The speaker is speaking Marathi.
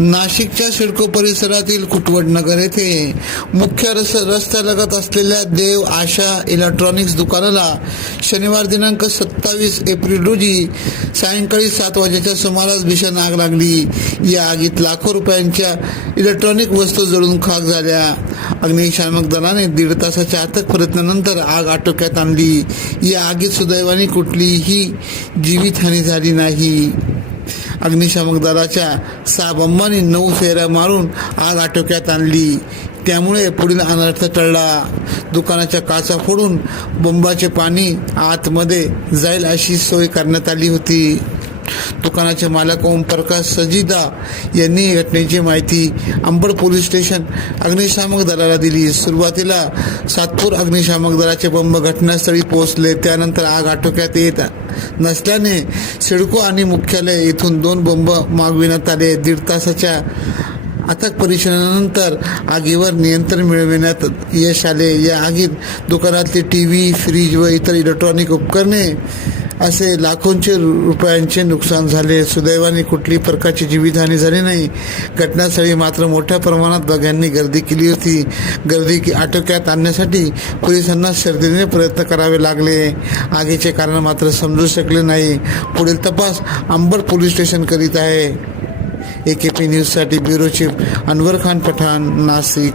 नाशिकच्या सिडको परिसरातील कुटवडनगर येथे मुख्य रस रस्त्यालगत असलेल्या देव आशा इलेक्ट्रॉनिक्स दुकानाला शनिवार दिनांक सत्तावीस एप्रिल रोजी सायंकाळी सात वाजेच्या सुमारास भीषण आग लागली. या आगीत लाखो रुपयांच्या इलेक्ट्रॉनिक वस्तू जळून खाक झाल्या. अग्निशामक दलाने दीड तासाच्या अथक प्रयत्नानंतर आग आटोक्यात आणली. या आगीत सुदैवाने कुठलीही जीवितहानी झाली नाही. अग्निशामक दलाच्या सहा बंबांनी नऊ फेऱ्या मारून आग आटोक्यात आणली. त्यामुळे पुढील अनर्थ टळला. दुकानाच्या काचा फोडून बंबाचे पाणी आतमध्ये जाईल अशी सोय करण्यात आली होती. दुकानाचे मालक ओमप्रकाश सजिदा यांनी घटनेची माहिती अंबड पोलीस स्टेशन अग्निशामक दलाला दिली. सुरुवातीला सातपूर अग्निशामक दलाचे बंब घटनास्थळी पोहोचले. त्यानंतर आग आटोक्यात येत नसल्याने सिडको आणि मुख्यालय येथून दोन बंब मागविण्यात आले. दीड तासाच्या अथक परीक्षणानंतर आगीवर नियंत्रण मिळविण्यात यश आले. या आगीत दुकानातले टी व्ही फ्रीज व इतर इलेक्ट्रॉनिक उपकरणे असे लाखोंचे रुपयांचे नुकसान झाले. सुदैवाने कुठलीही प्रकारची जीवितहानी झाली नाही. घटनास्थळी मात्र मोठ्या प्रमाणात बघ्यांनी गर्दी केली होती. गर्दी की आटोक्यात आणण्यासाठी पोलिसांना शर्दीने प्रयत्न करावे लागले. आगीचे कारण मात्र समजू शकले नाही. पुढील तपास अंबड पोलीस स्टेशन करीत आहे. ए के पी न्यूजसाठी ब्युरो चीफ अनवर खान पठाण नाशिक.